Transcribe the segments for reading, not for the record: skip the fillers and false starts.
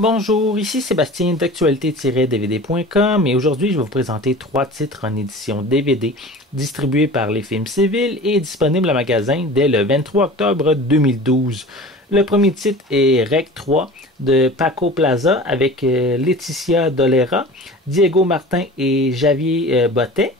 Bonjour, ici Sébastien d'actualité-dvd.com et aujourd'hui je vais vous présenter 3 titres en édition DVD distribués par les Films Civils et disponibles en magasin dès le 23 octobre 2012. Le premier titre est Rec 3 de Paco Plaza avec Laetitia Dolera, Diego Martin et Javier Botet.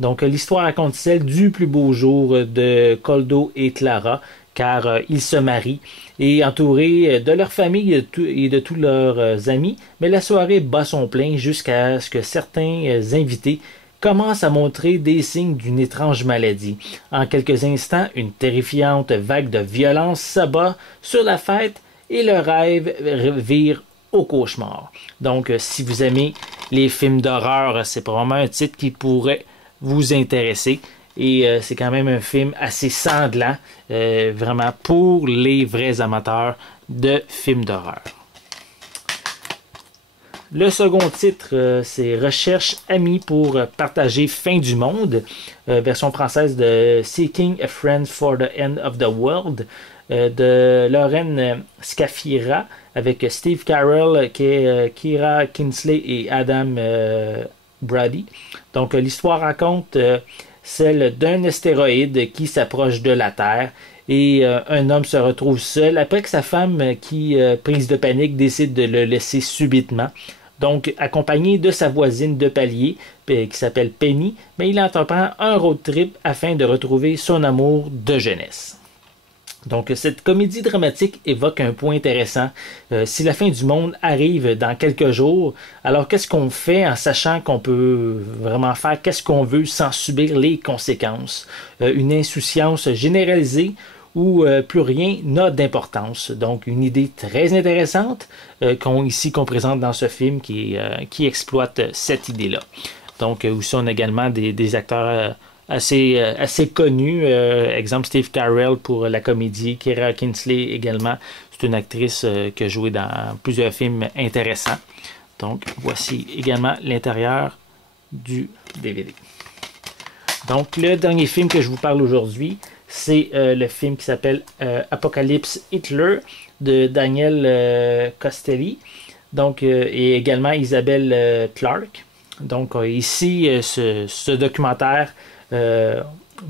Donc l'histoire raconte celle du plus beau jour de Coldo et Clara, car ils se marient et entourés de leur famille et de tous leurs amis, mais la soirée bat son plein jusqu'à ce que certains invités commencent à montrer des signes d'une étrange maladie. En quelques instants, une terrifiante vague de violence s'abat sur la fête et le rêve vire au cauchemar. Donc, si vous aimez les films d'horreur, c'est probablement un titre qui pourrait vous intéresser. Et c'est quand même un film assez sanglant, vraiment pour les vrais amateurs de films d'horreur. Le second titre, c'est Recherche amis pour partager fin du monde, version française de Seeking a Friend for the End of the World, de Lauren Scafira, avec Steve Carell, Kira Kinsley et Adam Brody. Donc l'histoire raconte celle d'un astéroïde qui s'approche de la Terre et un homme se retrouve seul après que sa femme, prise de panique, décide de le laisser subitement. Donc, accompagné de sa voisine de palier, qui s'appelle Penny, mais il entreprend un road trip afin de retrouver son amour de jeunesse. Donc, cette comédie dramatique évoque un point intéressant. Si la fin du monde arrive dans quelques jours, alors qu'est-ce qu'on fait en sachant qu'on peut vraiment faire qu'est-ce qu'on veut sans subir les conséquences? Une insouciance généralisée où plus rien n'a d'importance. Donc, une idée très intéressante qu'on présente dans ce film qui exploite cette idée-là. Donc, aussi, on a également des acteurs assez connu. Exemple Steve Carell pour la comédie, Kira Kinsley également. C'est une actrice qui a joué dans plusieurs films intéressants. Donc voici également l'intérieur du DVD. Donc le dernier film que je vous parle aujourd'hui, c'est le film qui s'appelle Apocalypse Hitler de Daniel Costelli. Donc et également Isabelle Clarke. Donc ici ce documentaire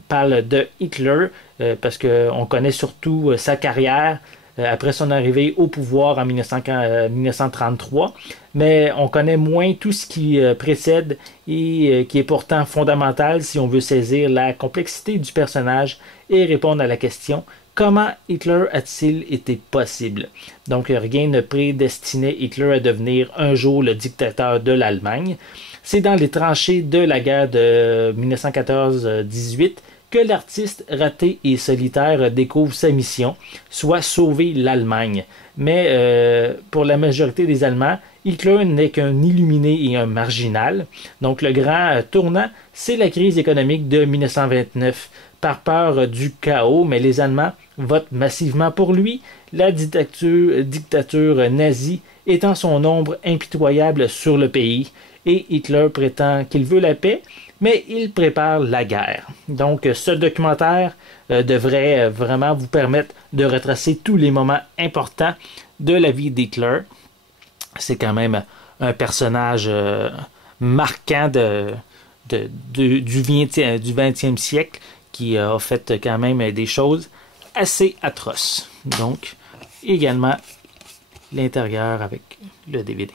parle de Hitler parce qu'on connaît surtout sa carrière après son arrivée au pouvoir en 1933, mais on connaît moins tout ce qui précède et qui est pourtant fondamental si on veut saisir la complexité du personnage et répondre à la question: comment Hitler a-t-il été possible? Donc rien ne prédestinait Hitler à devenir un jour le dictateur de l'Allemagne. C'est dans les tranchées de la guerre de 1914-18 que l'artiste raté et solitaire découvre sa mission, soit sauver l'Allemagne. Mais pour la majorité des Allemands, Hitler n'est qu'un illuminé et un marginal. Donc le grand tournant, c'est la crise économique de 1929. Par peur du chaos, mais les Allemands votent massivement pour lui, la dictature nazie étant son ombre impitoyable sur le pays. Et Hitler prétend qu'il veut la paix, mais il prépare la guerre. Donc ce documentaire devrait vraiment vous permettre de retracer tous les moments importants de la vie d'Hitler. C'est quand même un personnage marquant du 20e siècle qui a fait quand même des choses assez atroces. Donc également l'intérieur avec le DVD.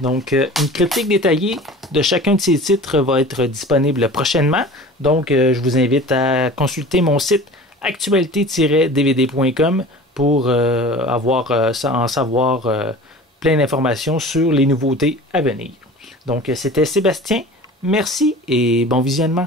Donc, une critique détaillée de chacun de ces titres va être disponible prochainement. Donc, je vous invite à consulter mon site actualité-dvd.com pour en savoir plein d'informations sur les nouveautés à venir. Donc, c'était Sébastien. Merci et bon visionnement.